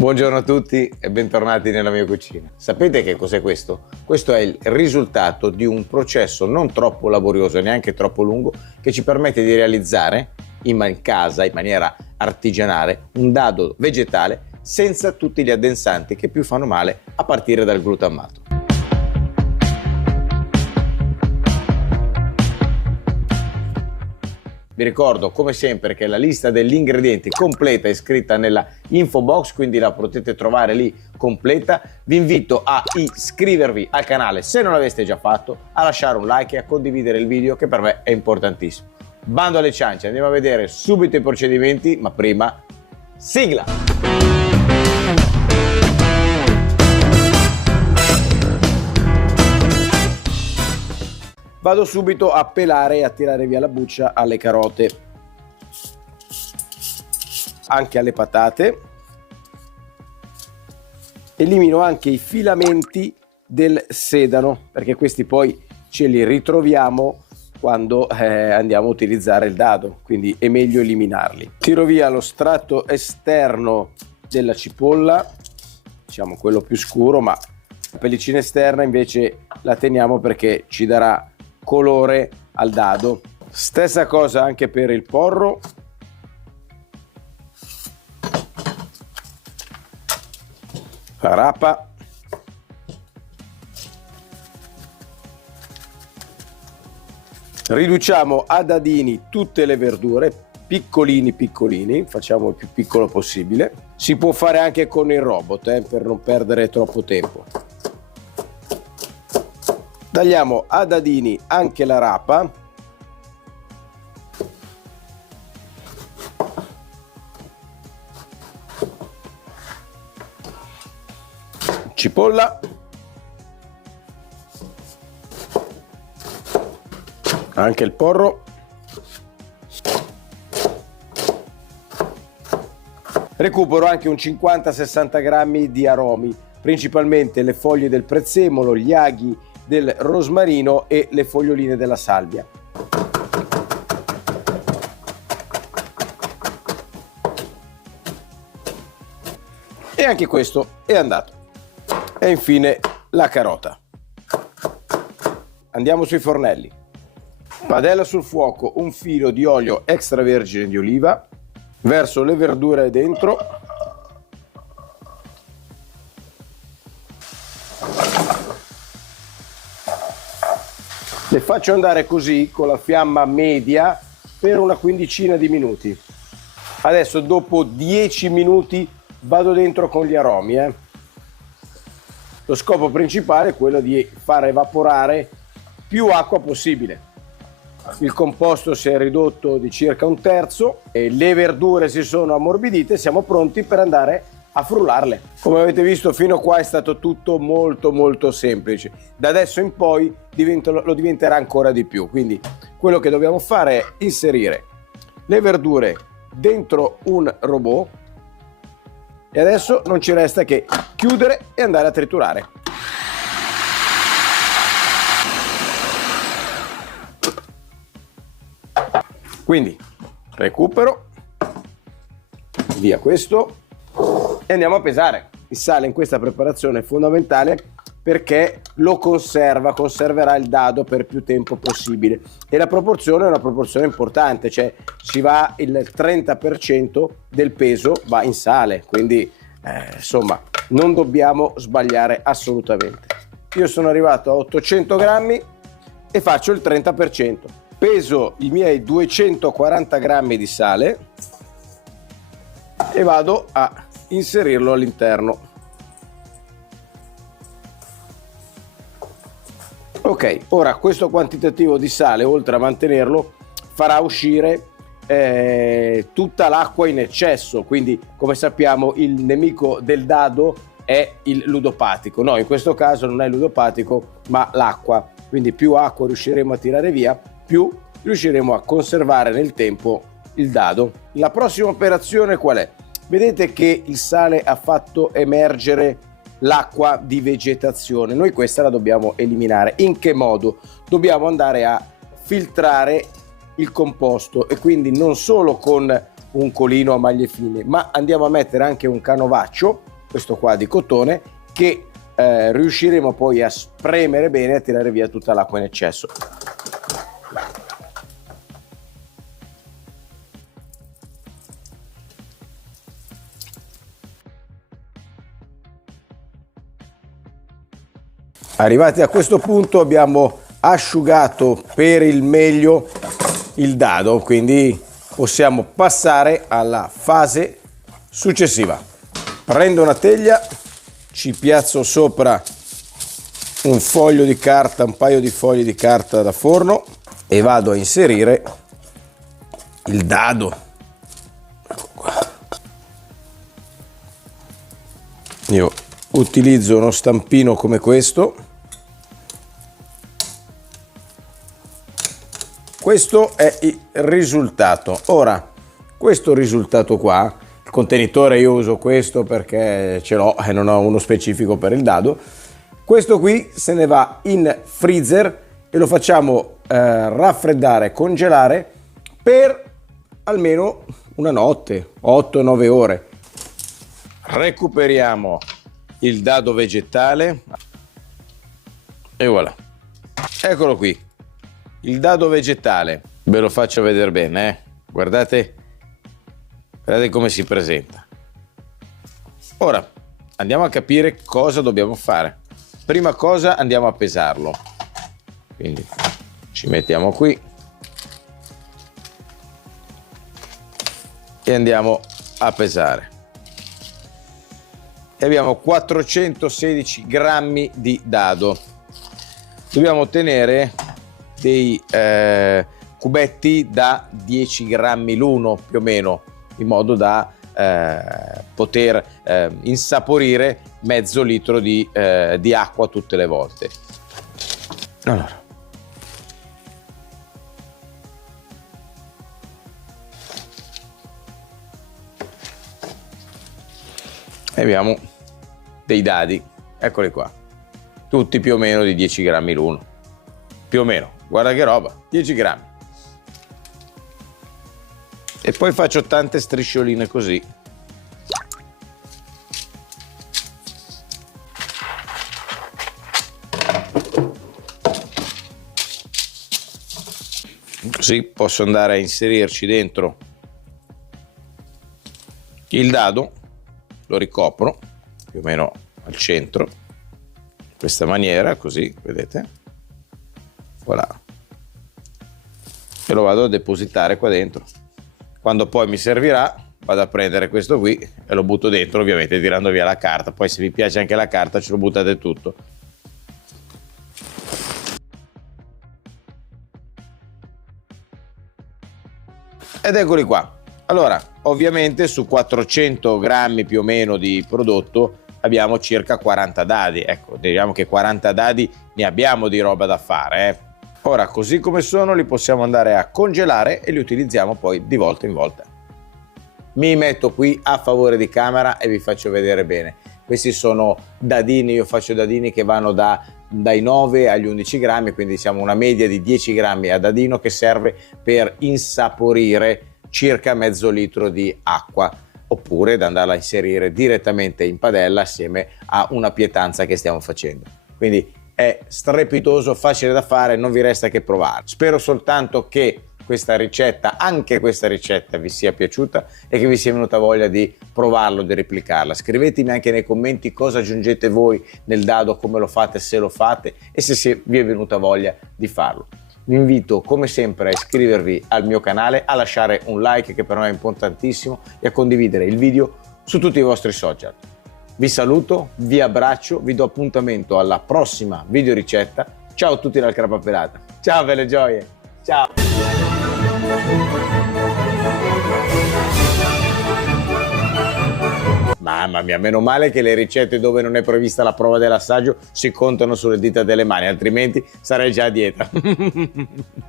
Buongiorno a tutti e bentornati nella mia cucina. Sapete che cos'è questo? Questo è il risultato di un processo non troppo laborioso e neanche troppo lungo che ci permette di realizzare in casa, in maniera artigianale, un dado vegetale senza tutti gli addensanti che più fanno male, a partire dal glutamato. Vi ricordo come sempre che la lista degli ingredienti completa è scritta nella info box, quindi la potete trovare lì completa. Vi invito a iscrivervi al canale se non l'aveste già fatto, a lasciare un like e a condividere il video, che per me è importantissimo. Bando alle ciance, andiamo a vedere subito i procedimenti, ma prima sigla! Vado subito a pelare e a tirare via la buccia alle carote, anche alle patate. Elimino anche i filamenti del sedano, perché questi poi ce li ritroviamo quando andiamo a utilizzare il dado, quindi è meglio eliminarli. Tiro via lo strato esterno della cipolla, diciamo quello più scuro, ma la pellicina esterna invece la teniamo perché ci darà colore al dado. Stessa cosa anche per il porro. La rapa. Riduciamo a dadini tutte le verdure, piccolini piccolini, facciamo il più piccolo possibile. Si può fare anche con il robot per non perdere troppo tempo. Tagliamo a dadini anche la rapa. Cipolla. Anche il porro. Recupero anche un 50-60 grammi di aromi, principalmente le foglie del prezzemolo, gli aghi, del rosmarino e le foglioline della salvia. E anche questo è andato. E infine la carota. Andiamo sui fornelli. Padella sul fuoco, un filo di olio extravergine di oliva, verso le verdure dentro. Le faccio andare così con la fiamma media per una quindicina di minuti. Adesso dopo 10 minuti vado dentro con gli aromi. Lo scopo principale è quello di far evaporare più acqua possibile. Il composto si è ridotto di circa un terzo e le verdure si sono ammorbidite, siamo pronti per andare a frullarle. Come avete visto fino a qua è stato tutto molto semplice. Da adesso in poi lo diventerà ancora di più, quindi quello che dobbiamo fare è inserire le verdure dentro un robot e adesso non ci resta che chiudere e andare a triturare. Quindi recupero via questo e andiamo a pesare. Il sale in questa preparazione è fondamentale perché lo conserverà il dado per più tempo possibile, e la proporzione è una proporzione importante, cioè ci va il 30% del peso va in sale, quindi insomma non dobbiamo sbagliare assolutamente. Io sono arrivato a 800 grammi e faccio il 30%. Peso i miei 240 grammi di sale e vado a inserirlo all'interno. Ok, ora questo quantitativo di sale, oltre a mantenerlo, farà uscire tutta l'acqua in eccesso, quindi come sappiamo il nemico del dado è il ludopatico. No, in questo caso non è il ludopatico ma l'acqua, quindi più acqua riusciremo a tirare via, più riusciremo a conservare nel tempo il dado. La prossima operazione qual è? Vedete che il sale ha fatto emergere l'acqua di vegetazione. Noi questa la dobbiamo eliminare. In che modo? Dobbiamo andare a filtrare il composto, e quindi non solo con un colino a maglie fine, ma andiamo a mettere anche un canovaccio questo qua di cotone, che riusciremo poi a spremere bene e a tirare via tutta l'acqua in eccesso. Arrivati a questo punto abbiamo asciugato per il meglio il dado, quindi possiamo passare alla fase successiva. Prendo una teglia, ci piazzo sopra un foglio di carta, un paio di fogli di carta da forno e vado a inserire il dado. Ecco qua. Io utilizzo uno stampino come questo. Questo è il risultato. Ora, questo risultato qua, il contenitore io uso questo perché ce l'ho e non ho uno specifico per il dado. Questo qui se ne va in freezer e lo facciamo raffreddare, congelare per almeno una notte, 8-9 ore. Recuperiamo il dado vegetale e voilà. Eccolo qui. Il dado vegetale, ve lo faccio vedere bene, guardate come si presenta. Ora andiamo a capire cosa dobbiamo fare. Prima cosa andiamo a pesarlo, quindi ci mettiamo qui e andiamo a pesare. E abbiamo 416 grammi di dado. Dobbiamo ottenere dei cubetti da 10 grammi l'uno più o meno, in modo da poter insaporire mezzo litro di acqua tutte le volte. Allora, abbiamo dei dadi, eccoli qua, tutti più o meno di 10 grammi l'uno, più o meno. Guarda che roba, 10 grammi. E poi faccio tante striscioline così. Così posso andare a inserirci dentro il dado, lo ricopro più o meno al centro, in questa maniera, così, vedete? Voilà. E lo vado a depositare qua dentro. Quando poi mi servirà vado a prendere questo qui e lo butto dentro, ovviamente tirando via la carta. Poi se vi piace anche la carta ce lo buttate tutto. Ed eccoli qua. Allora, ovviamente su 400 grammi più o meno di prodotto abbiamo circa 40 dadi. Ecco, diciamo che 40 dadi ne abbiamo di roba da fare, Ora, così come sono, li possiamo andare a congelare e li utilizziamo poi di volta in volta. Mi metto qui a favore di camera e vi faccio vedere bene. Questi sono dadini, io faccio dadini che vanno dai 9 agli 11 grammi, quindi diciamo una media di 10 grammi a dadino, che serve per insaporire circa mezzo litro di acqua, oppure da andarla a inserire direttamente in padella assieme a una pietanza che stiamo facendo. Quindi è strepitoso, facile da fare, non vi resta che provare. Spero soltanto che questa ricetta, anche questa ricetta, vi sia piaciuta e che vi sia venuta voglia di provarlo, di replicarla. Scrivetemi anche nei commenti cosa aggiungete voi nel dado, come lo fate, se lo fate e se vi è venuta voglia di farlo. Vi invito come sempre a iscrivervi al mio canale, a lasciare un like che per me è importantissimo e a condividere il video su tutti i vostri social. Vi saluto, vi abbraccio, vi do appuntamento alla prossima video ricetta. Ciao a tutti dal Crapapelata. Ciao belle gioie, ciao! Mamma mia, meno male che le ricette dove non è prevista la prova dell'assaggio si contano sulle dita delle mani, altrimenti sarei già a dieta.